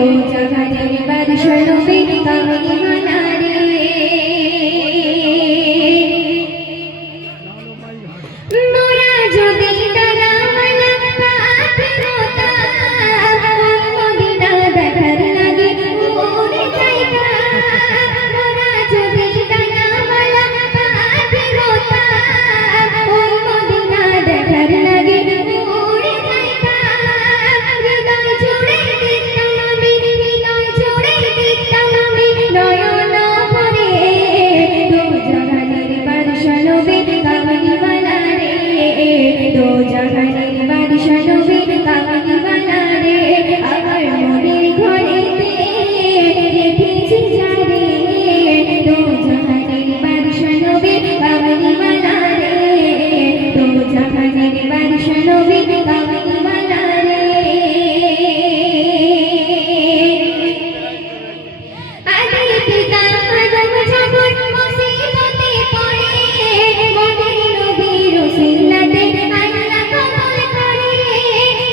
दो जहानेर बादशाह नबी कामली वाला रे मोरा যদি ডানাওয়ালা পাখি হতাম মদিনা দেখার লাগে উড়ে যাইতাম মোরা যদি ডানাওয়ালা পাখি হতাম মদিনা দেখার লাগে উড়ে যাইতাম হৃদয় জুড়ে দিতাম আমি হৃদয় জুড়ে দিতাম আমি নয়ন ভরে দো জাহানের বাদশা নবী কামলি वाला रे दो জাহানের বাদশা নবী কামলি वाला रे আমার মনের ঘরেতে রেখেছি যারে দো জাহানের বাদশা নবী কামলি वाला रे दो জাহানের বাদশা নবী কামলি वाला रे আদি পিতা আদম যখন মুসিবতে পড়ে মোদের নবীর উসিলাতে আল্লাহ কবুল করে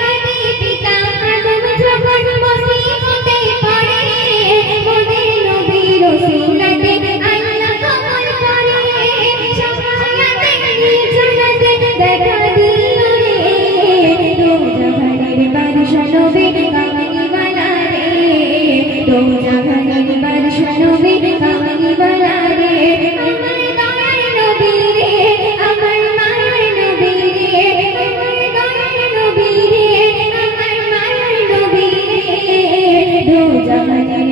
আদি পিতা আদম যখন মুসিবতে পড়ে মোদের নবীর উসিলাতে আল্লাহ কবুল করে শাফায়াতে নির্জনতে দেখা দিও রে দো জাহানের বাদশা নবী কামলি वाला रे दो জাহানের বাদশা নবী কামলি वाला রে আমার দয়ার নবী রে আমার মায়ার নবী রে আমার দয়ার নবী রে আমার মায়ার নবী রে দো জাহানের